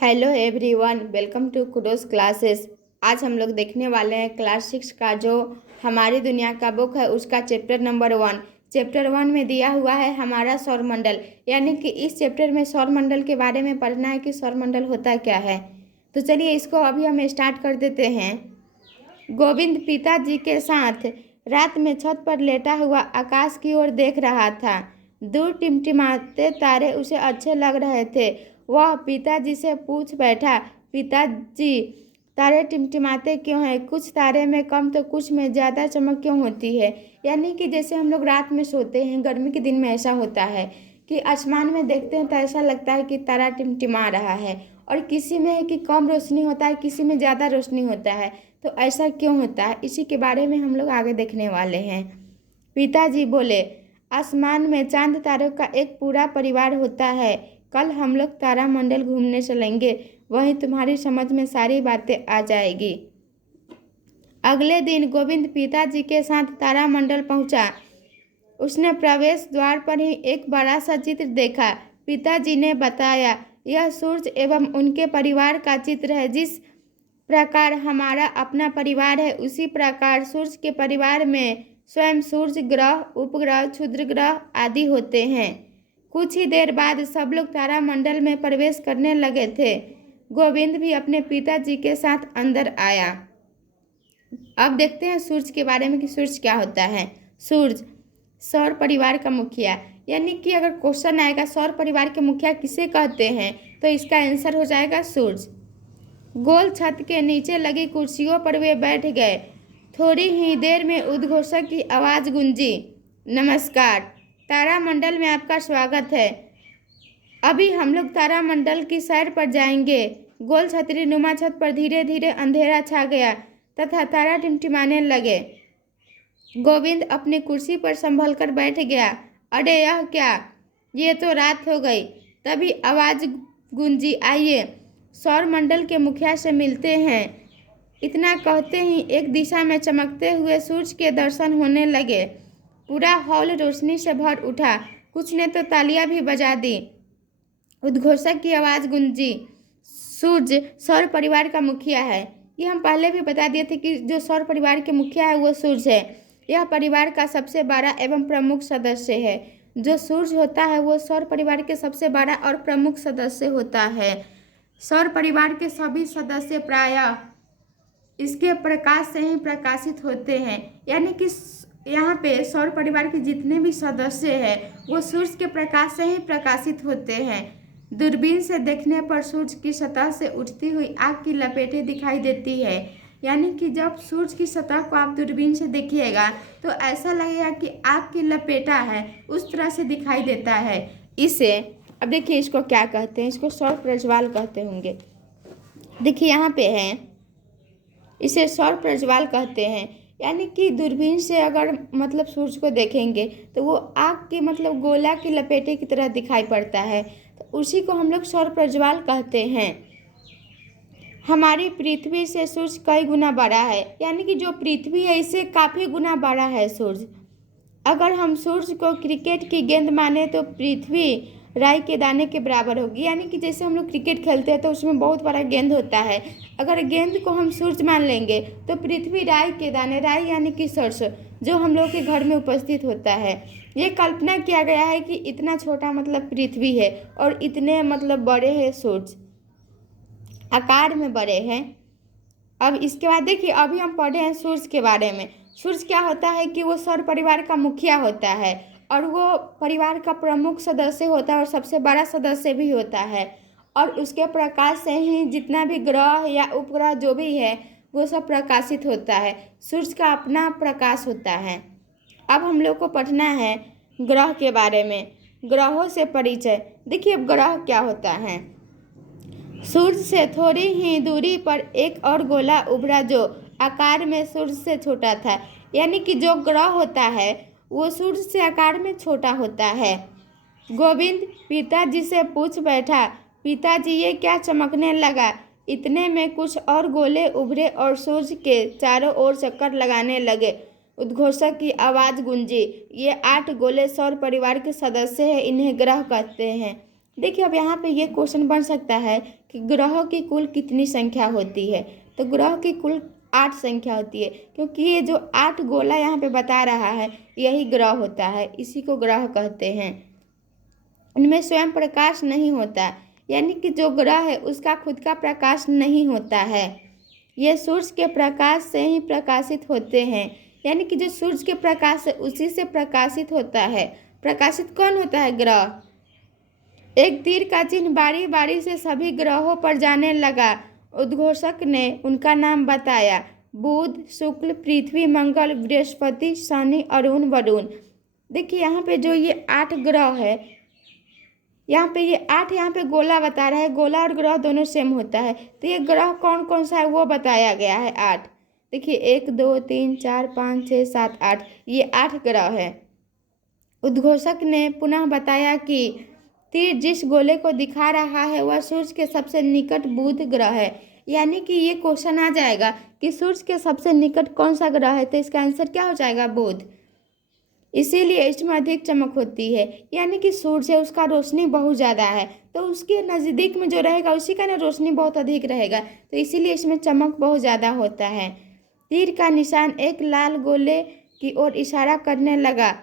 Hello everyone, welcome to Kudos classes. आज हम लोग देखने वाले हैं क्लास 6 का जो हमारी दुनिया का बुक है उसका चैप्टर नंबर 1। चैप्टर 1 में दिया हुआ है हमारा सौरमंडल, यानी कि इस चैप्टर में सौरमंडल के बारे में पढ़ना है कि सौरमंडल होता क्या है। तो चलिए इसको अभी हम स्टार्ट कर देते हैं। गोविंद पिताजी के साथ रात में छत पर लेटा हुआ आकाश की ओर देख रहा था। दूर टिमटिमाते तारे उसे अच्छे लग रहे थे। वह पिताजी से पूछ बैठा, पिताजी तारे टिमटिमाते क्यों हैं? कुछ तारे में कम तो कुछ में ज़्यादा चमक क्यों होती है? यानी कि जैसे हम लोग रात में सोते हैं, गर्मी के दिन में ऐसा होता है कि आसमान में देखते हैं तो ऐसा लगता है कि तारा टिमटिमा रहा है, और किसी में है कि कम रोशनी होता है, किसी में ज़्यादा रोशनी होता है। तो ऐसा क्यों होता है, इसी के बारे में हम लोग आगे देखने वाले हैं। पिताजी बोले, आसमान में चांद तारों का एक पूरा परिवार होता है। कल हम लोग तारामंडल घूमने चलेंगे, वहीं तुम्हारी समझ में सारी बातें आ जाएगी। अगले दिन गोविंद पिताजी के साथ तारामंडल पहुंचा। उसने प्रवेश द्वार पर ही एक बड़ा सा चित्र देखा। पिताजी ने बताया, यह सूर्य एवं उनके परिवार का चित्र है। जिस प्रकार हमारा अपना परिवार है, उसी प्रकार सूर्य के परिवार में स्वयं सूर्य ग्रह, उपग्रह, क्षुद्र ग्रह आदि होते हैं। कुछ ही देर बाद सब लोग तारामंडल में प्रवेश करने लगे थे। गोविंद भी अपने पिताजी के साथ अंदर आया। अब देखते हैं सूर्य के बारे में कि सूर्य क्या होता है। सूर्य सौर परिवार का मुखिया, यानी कि अगर क्वेश्चन आएगा सौर परिवार के मुखिया किसे कहते हैं, तो इसका आंसर हो जाएगा सूर्य। गोल छत के नीचे लगी कुर्सियों पर वे बैठ गए। थोड़ी ही देर में उद्घोषक की आवाज़ गूंजी, नमस्कार, तारामंडल में आपका स्वागत है। अभी हम लोग तारामंडल की सैर पर जाएंगे। गोल छतरी नुमा छत पर धीरे धीरे अंधेरा छा गया तथा तारा टिमटिमाने लगे। गोविंद अपनी कुर्सी पर संभल कर बैठ गया। अरे यह क्या, ये तो रात हो गई। तभी आवाज़ गूंजी, आइए सौरमंडल के मुखिया से मिलते हैं। इतना कहते ही एक दिशा में चमकते हुए सूर्य के दर्शन होने लगे। पूरा हॉल रोशनी से भर उठा। कुछ ने तो तालियां भी बजा दी। उद्घोषक की आवाज़ गूंजी, सूर्य सौर परिवार का मुखिया है। ये हम पहले भी बता दिए थे कि जो सौर परिवार के मुखिया है वो सूर्य है। यह परिवार का सबसे बड़ा एवं प्रमुख सदस्य है। जो सूर्य होता है वो सौर परिवार के सबसे बड़ा और प्रमुख सदस्य होता है। सौर परिवार के सभी सदस्य प्रायः इसके प्रकाश से ही प्रकाशित होते हैं। यानी कि यहाँ पे सौर परिवार के जितने भी सदस्य हैं वो सूर्य के प्रकाश से ही प्रकाशित होते हैं। दूरबीन से देखने पर सूर्य की सतह से उठती हुई आग की लपेटें दिखाई देती है। यानी कि जब सूर्य की सतह को आप दूरबीन से देखिएगा तो ऐसा लगेगा कि आग की लपेटा है, उस तरह से दिखाई देता है। इसे अब देखिए इसको क्या कहते हैं, इसको सौर प्रज्वाल कहते होंगे। देखिए यहाँ पे है, इसे सौर प्रज्वाल कहते हैं। यानी कि दूरबीन से अगर मतलब सूर्य को देखेंगे तो वो आग की मतलब गोला की लपेटे की तरह दिखाई पड़ता है, तो उसी को हम लोग सौर प्रज्वाल कहते हैं। हमारी पृथ्वी से सूर्य कई गुना बड़ा है। यानी कि जो पृथ्वी है इससे काफ़ी गुना बड़ा है सूर्य। अगर हम सूर्य को क्रिकेट की गेंद माने तो पृथ्वी राई के दाने के बराबर होगी। यानी कि जैसे हम लोग क्रिकेट खेलते हैं तो उसमें बहुत बड़ा गेंद होता है। अगर गेंद को हम सूर्य मान लेंगे तो पृथ्वी राई के दाने, राई यानी कि सरसों, जो हम लोग के घर में उपस्थित होता है। ये कल्पना किया गया है कि इतना छोटा मतलब पृथ्वी है और इतने मतलब बड़े हैं सूर्य, आकार में बड़े हैं। अब इसके बाद देखिए अभी हम पढ़े हैं सूर्य के बारे में। सूर्य क्या होता है कि वो सौर परिवार का मुखिया होता है और वो परिवार का प्रमुख सदस्य होता है और सबसे बड़ा सदस्य भी होता है। और उसके प्रकाश से ही जितना भी ग्रह या उपग्रह जो भी है वो सब प्रकाशित होता है। सूर्य का अपना प्रकाश होता है। अब हम लोग को पढ़ना है ग्रह के बारे में, ग्रहों से परिचय। देखिए अब ग्रह क्या होता है। सूर्य से थोड़ी ही दूरी पर एक और गोला उभरा जो आकार में सूर्य से छोटा था। यानी कि जो ग्रह होता है वो सूर्य से आकार में छोटा होता है। गोविंद पिताजी से पूछ बैठा, पिताजी ये क्या चमकने लगा? इतने में कुछ और गोले उभरे और सूर्य के चारों ओर चक्कर लगाने लगे। उद्घोषक की आवाज़ गूंजी, ये 8 गोले सौर परिवार के सदस्य हैं, इन्हें ग्रह कहते हैं। देखिए अब यहाँ पे ये क्वेश्चन बन सकता है कि ग्रहों की कुल कितनी संख्या होती है। तो ग्रह की कुल 8 संख्या होती है, क्योंकि ये जो 8 गोला यहाँ पे बता रहा है यही ग्रह होता है, इसी को ग्रह कहते हैं। इनमें स्वयं प्रकाश नहीं होता, यानी कि जो ग्रह है उसका खुद का प्रकाश नहीं होता है। ये सूर्य के प्रकाश से ही प्रकाशित होते हैं, यानी कि जो सूर्य के प्रकाश है उसी से प्रकाशित होता है। प्रकाशित कौन होता है? ग्रह। एक तीर का चिन्ह बारी बारी से सभी ग्रहों पर जाने लगा। उद्घोषक ने उनका नाम बताया। बुध, शुक्र, पृथ्वी, मंगल, बृहस्पति, शनि, अरुण, वरुण। देखिए यहाँ पे जो ये 8 ग्रह है, यहाँ पे ये 8 यहाँ पे गोला बता रहा है। गोला और ग्रह दोनों सेम होता है। तो ये ग्रह कौन कौन सा है वो बताया गया है 8। देखिए 1 2 3 4 5 6 7 8, ये 8 ग्रह है। उद्घोषक ने पुनः बताया कि तीर जिस गोले को दिखा रहा है वह सूर्य के सबसे निकट बुध ग्रह है। यानी कि ये क्वेश्चन आ जाएगा कि सूर्य के सबसे निकट कौन सा ग्रह है, तो इसका आंसर क्या हो जाएगा? बुध। इसीलिए इसमें अधिक चमक होती है, यानी कि सूर्य है उसका रोशनी बहुत ज़्यादा है, तो उसके नज़दीक में जो रहेगा उसी का ना रोशनी बहुत अधिक रहेगा, तो इसीलिए इसमें चमक बहुत ज़्यादा होता है। तीर का निशान एक लाल गोले की ओर इशारा करने लगा।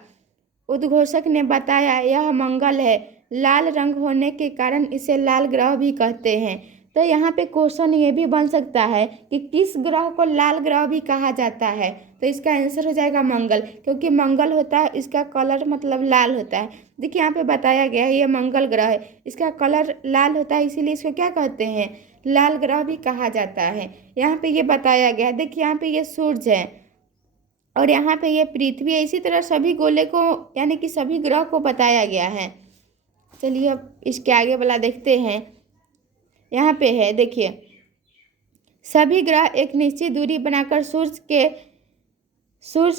उद्घोषक ने बताया यह मंगल है। लाल रंग होने के कारण इसे लाल ग्रह भी कहते हैं। तो यहाँ पे क्वेश्चन ये भी बन सकता है कि किस ग्रह को लाल ग्रह भी कहा जाता है, तो इसका आंसर हो जाएगा मंगल, क्योंकि मंगल होता है इसका कलर मतलब लाल होता है। देखिए यहाँ पे बताया गया है ये मंगल ग्रह है, इसका कलर लाल होता है, इसीलिए इसको क्या कहते हैं? लाल ग्रह भी कहा जाता है। यहाँ पे ये बताया गया है। देखिए यहाँ पे ये सूर्य है और यहाँ पे ये पृथ्वी है। इसी तरह सभी गोले को यानी कि सभी ग्रह को बताया गया है। चलिए अब इसके आगे वाला देखते हैं। यहाँ पे है देखिए, सभी ग्रह एक निश्चित दूरी बनाकर सूर्य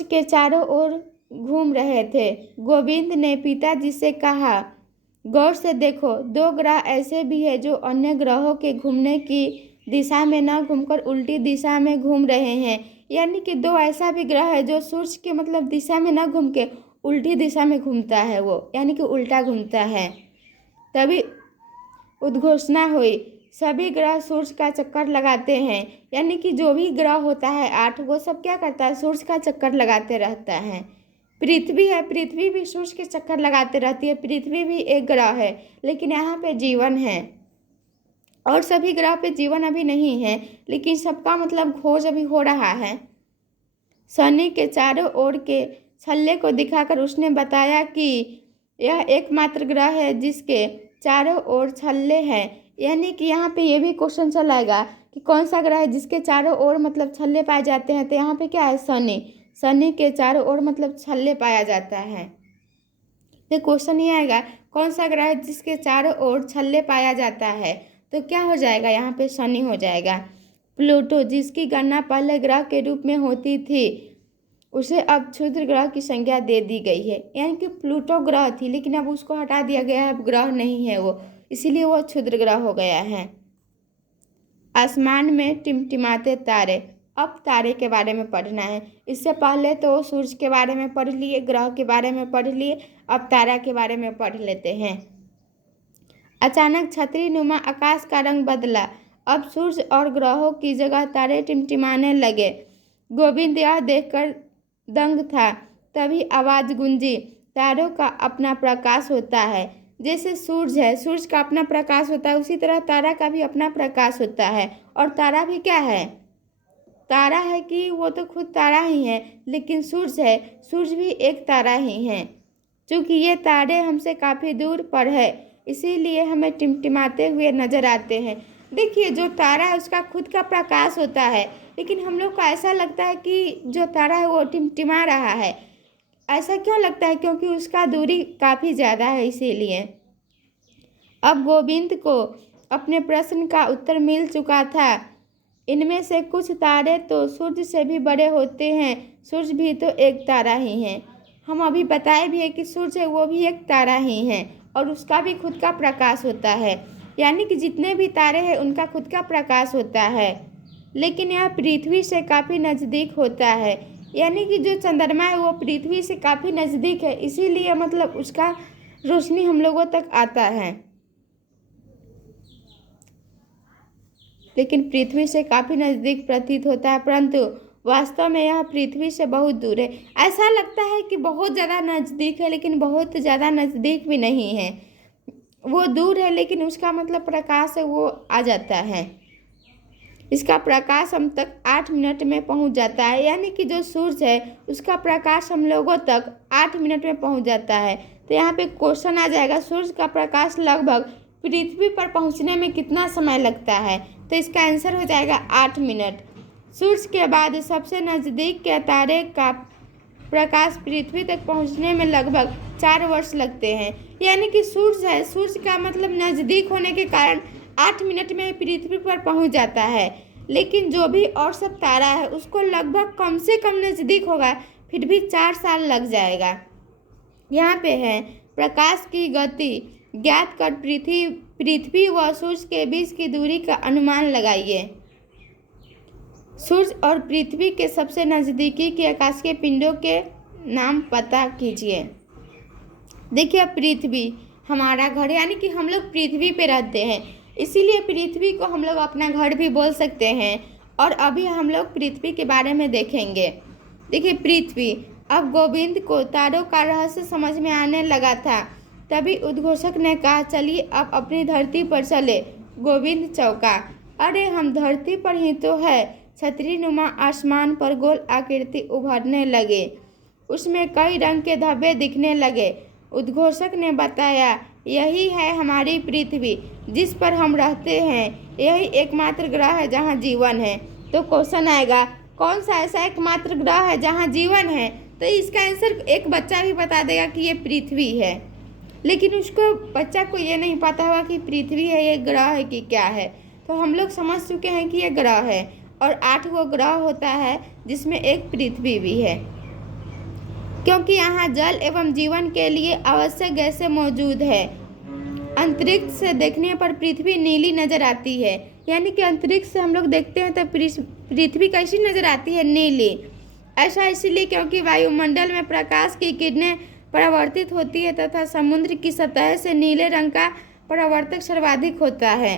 के चारों ओर घूम रहे थे। गोविंद ने पिताजी से कहा, गौर से देखो, 2 ग्रह ऐसे भी हैं जो अन्य ग्रहों के घूमने की दिशा में न घूमकर उल्टी दिशा में घूम रहे हैं। यानी कि 2 ऐसा भी ग्रह है जो सूर्य के मतलब दिशा में न घूम के उल्टी दिशा में घूमता है, वो यानी कि उल्टा घूमता है। तभी उद्घोषणा हुई, सभी ग्रह सूर्य का चक्कर लगाते हैं। यानी कि जो भी ग्रह होता है 8, वो सब क्या करता है? सूर्य का चक्कर लगाते रहता है। पृथ्वी है, पृथ्वी भी सूर्य के चक्कर लगाते रहती है। पृथ्वी भी एक ग्रह है, लेकिन यहाँ पे जीवन है और सभी ग्रह पे जीवन अभी नहीं है, लेकिन सबका मतलब खोज अभी हो रहा है। शनि के चारों ओर के छल्ले को दिखाकर उसने बताया कि यह एकमात्र ग्रह है जिसके चारों ओर छल्ले हैं। यानी कि यहाँ पे ये भी क्वेश्चन चलाएगा कि कौन सा ग्रह है जिसके चारों ओर मतलब छल्ले पाए जाते हैं, तो यहाँ पे क्या है? शनि। शनि के चारों ओर मतलब छल्ले पाया जाता है। तो क्वेश्चन ये आएगा कौन सा ग्रह है जिसके चारों ओर छल्ले पाया जाता है, तो क्या हो जाएगा? यहाँ पे शनि हो जाएगा। प्लूटो, जिसकी गणना पहले ग्रह के रूप में होती थी, उसे अब क्षुद्र ग्रह की संज्ञा दे दी गई है। यानी कि प्लूटो ग्रह थी, लेकिन अब उसको हटा दिया गया है, अब ग्रह नहीं है वो, इसीलिए वो क्षुद्र ग्रह हो गया है। आसमान में टिमटिमाते तारे। अब तारे के बारे में पढ़ना है। इससे पहले तो सूर्य के बारे में पढ़ लिए, ग्रह के बारे में पढ़ लिए, अब तारा के बारे में पढ़ लेते हैं। अचानक छतरी नुमा आकाश का रंग बदला। अब सूर्य और ग्रहों की जगह तारे टिमटिमाने लगे। गोविंद यह देखकर दंग था। तभी आवाज गूंजी, तारों का अपना प्रकाश होता है। जैसे सूर्य है, सूर्य का अपना प्रकाश होता है, उसी तरह तारा का भी अपना प्रकाश होता है। और तारा भी क्या है? तारा है कि वो तो खुद तारा ही है, लेकिन सूर्य है, सूर्य भी एक तारा ही है। क्योंकि ये तारे हमसे काफ़ी दूर पर है, इसीलिए हमें टिमटिमाते हुए नजर आते हैं। देखिए जो तारा है उसका खुद का प्रकाश होता है, लेकिन हम लोग को ऐसा लगता है कि जो तारा है वो टिमटिमा रहा है। ऐसा क्यों लगता है? क्योंकि उसका दूरी काफ़ी ज़्यादा है, इसीलिए। अब गोविंद को अपने प्रश्न का उत्तर मिल चुका था। इनमें से कुछ तारे तो सूर्य से भी बड़े होते हैं। सूर्य भी तो एक तारा ही है। हम अभी बताए भी है कि सूर्य है वो भी एक तारा ही है और उसका भी खुद का प्रकाश होता है। यानी कि जितने भी तारे हैं उनका खुद का प्रकाश होता है, लेकिन यह पृथ्वी से काफ़ी नज़दीक होता है। यानी कि जो चंद्रमा है वो पृथ्वी से काफ़ी नज़दीक है, इसीलिए मतलब उसका रोशनी हम लोगों तक आता है। लेकिन पृथ्वी से काफ़ी नज़दीक प्रतीत होता है, परंतु वास्तव में यह पृथ्वी से बहुत दूर है। ऐसा लगता है कि बहुत ज़्यादा नज़दीक है, लेकिन बहुत ज़्यादा नज़दीक भी नहीं है। वो दूर है, लेकिन उसका मतलब प्रकाश है वो आ जाता है। इसका प्रकाश हम तक 8 मिनट में पहुंच जाता है, यानी कि जो सूरज है उसका प्रकाश हम लोगों तक 8 मिनट में पहुंच जाता है। तो यहाँ पे क्वेश्चन आ जाएगा, सूरज का प्रकाश लगभग पृथ्वी पर पहुंचने में कितना समय लगता है? तो इसका आंसर हो जाएगा 8 मिनट। सूरज के बाद सबसे नज़दीक के तारे का प्रकाश पृथ्वी तक पहुंचने में लगभग 4 वर्ष लगते हैं। यानी कि सूरज है, सूरज का मतलब नज़दीक होने के कारण 8 मिनट में पृथ्वी पर पहुंच जाता है, लेकिन जो भी और सब तारा है उसको लगभग कम से कम नज़दीक होगा, फिर भी 4 साल लग जाएगा। यहाँ पे है प्रकाश की गति ज्ञात कर पृथ्वी व सूरज के बीच की दूरी का अनुमान लगाइए। सूरज और पृथ्वी के सबसे नज़दीकी के आकाशीय पिंडों के नाम पता कीजिए। देखिए, पृथ्वी हमारा घर, यानी कि हम लोग पृथ्वी पे रहते हैं, इसीलिए पृथ्वी को हम लोग अपना घर भी बोल सकते हैं। और अभी हम लोग पृथ्वी के बारे में देखेंगे। देखिए, पृथ्वी, अब गोविंद को तारों का रहस्य समझ में आने लगा था। तभी उद्घोषक ने कहा, चलिए अब अपनी धरती पर चले। गोविंद चौंका, अरे हम धरती पर ही तो है। छतरी नुमा आसमान पर गोल आकृति उभरने लगे, उसमें कई रंग के धब्बे दिखने लगे। उद्घोषक ने बताया, यही है हमारी पृथ्वी जिस पर हम रहते हैं। यही एकमात्र ग्रह है जहाँ जीवन है। तो क्वेश्चन आएगा, कौन सा ऐसा एकमात्र ग्रह है जहाँ जीवन है? तो इसका आंसर एक बच्चा भी बता देगा कि ये पृथ्वी है, लेकिन उसको बच्चा को ये नहीं पता होगा कि पृथ्वी है, ये ग्रह है कि क्या है। तो हम लोग समझ चुके हैं कि ये ग्रह है, और 8 वो ग्रह होता है जिसमें एक पृथ्वी भी है, क्योंकि यहाँ जल एवं जीवन के लिए आवश्यक गैसें मौजूद है। अंतरिक्ष से देखने पर पृथ्वी नीली नजर आती है, यानी कि अंतरिक्ष से हम लोग देखते हैं तो पृथ्वी कैसी नजर आती है? नीली। ऐसा इसलिए क्योंकि वायुमंडल में प्रकाश की किरणें परावर्तित होती है तथा समुद्र की सतह से नीले रंग का परावर्तक सर्वाधिक होता है।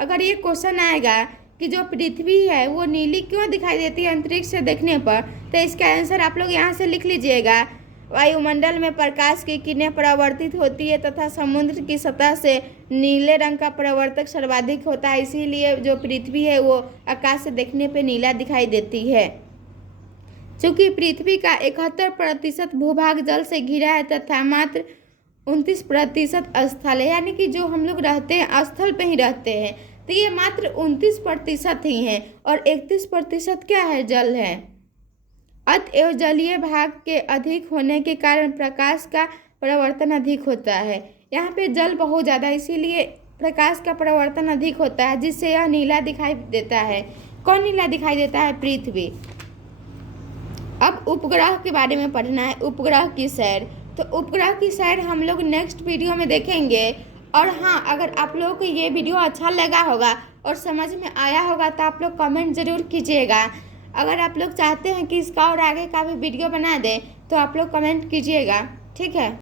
अगर ये क्वेश्चन आएगा कि जो पृथ्वी है वो नीली क्यों दिखाई देती है अंतरिक्ष से देखने पर, तो इसका आंसर आप लोग यहाँ से लिख लीजिएगा। वायुमंडल में प्रकाश की किरणें परावर्तित होती है तथा समुद्र की सतह से नीले रंग का परावर्तक सर्वाधिक होता है, इसीलिए जो पृथ्वी है वो आकाश से देखने पे नीला दिखाई देती है। चूँकि पृथ्वी का 71% भूभाग जल से घिरा है तथा मात्र 29% स्थल है, यानी कि जो हम लोग रहते हैं स्थल पे ही रहते हैं, तो ये मात्र 29% ही है, और 31% क्या है? जल है। अतएव जलीय भाग के अधिक होने के कारण प्रकाश का परावर्तन अधिक होता है। यहाँ पे जल बहुत ज़्यादा, इसीलिए प्रकाश का परावर्तन अधिक होता है, जिससे यह नीला दिखाई देता है। कौन नीला दिखाई देता है? पृथ्वी। अब उपग्रह के बारे में पढ़ना है, उपग्रह की सैर। तो उपग्रह की सैर हम लोग नेक्स्ट वीडियो में देखेंगे। और हाँ, अगर आप लोगों को ये वीडियो अच्छा लगा होगा और समझ में आया होगा तो आप लोग कमेंट ज़रूर कीजिएगा। अगर आप लोग चाहते हैं कि इसका और आगे का भी वीडियो बना दें तो आप लोग कमेंट कीजिएगा, ठीक है।